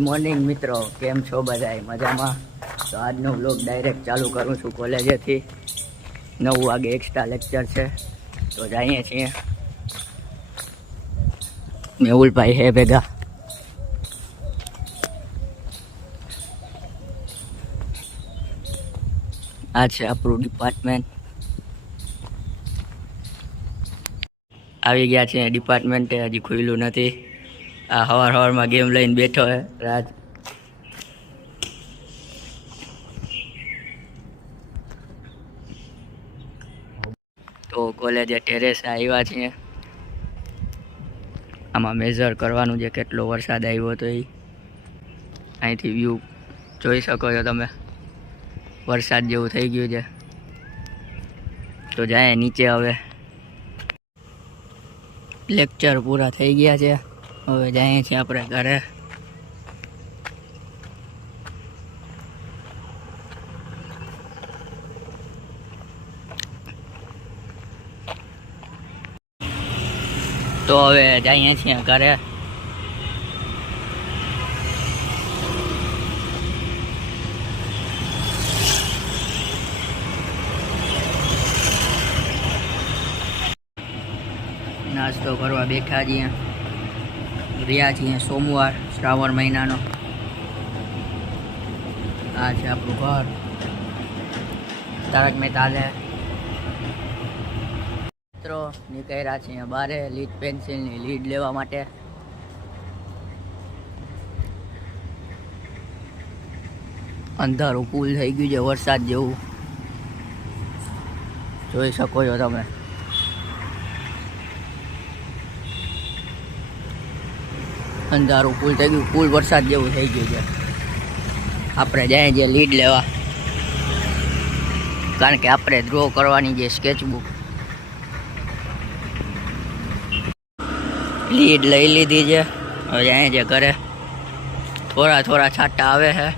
Morning મિત્રો, કેમ છો બધાય? મજામાં? તો આજનો વ્લોગ ડાયરેક્ટ ચાલુ કરું છું કોલેજેથી. 9 વાગે એક્સ્ટ્રા લેક્ચર છે, તો જઈએ છીએ. મેહુલભાઈ હે ભેગા. આ છે આપણું ડિપાર્ટમેન્ટ. આવી ગયા છે ડિપાર્ટમેન્ટે, હજી ખુલ્લું નથી. આ સવારમાં ગેમ લઈને બેઠો હે રાજ. તો કોલેજે ટેરેસ આવ્યા છીએ. આમાં મેઝર કરવાનું છે કેટલો વરસાદ આવ્યો તો એ અહીંથી વ્યૂ જોઈ શકો છો તમે. વરસાદ જેવું થઈ ગયું છે, તો જાય નીચે. હવે લેક્ચર પૂરા થઈ ગયા છે, હવે જઈએ છીએ આપણે ઘરે. તો હવે જઈએ છીએ ઘરે. નાસ્તો કરવા બેઠા છીએ. રહ્યા છીએ સોમવાર શ્રાવણ મહિનાનો. આ છે આપણું ઘર. તારક મહેતા છે. મિત્રો નીકળ્યા છીએ બારે લીડ પેન્સિલની લીડ લેવા માટે. અંધારું પુલ થઈ ગયું છે વરસાદ જેવું, જોઈ શકો છો તમે. અંધારું પુલ થઈ ગયું, પુલ વરસાદ જેવું થઈ ગયું છે. આપણે જાય છે લીડ લેવા, કારણ કે આપણે ડ્રો કરવાની જે સ્કેચબુક લીડ લઈ લીધી છે. હવે જાય છે ઘરે. થોડા છાંટા આવે છે.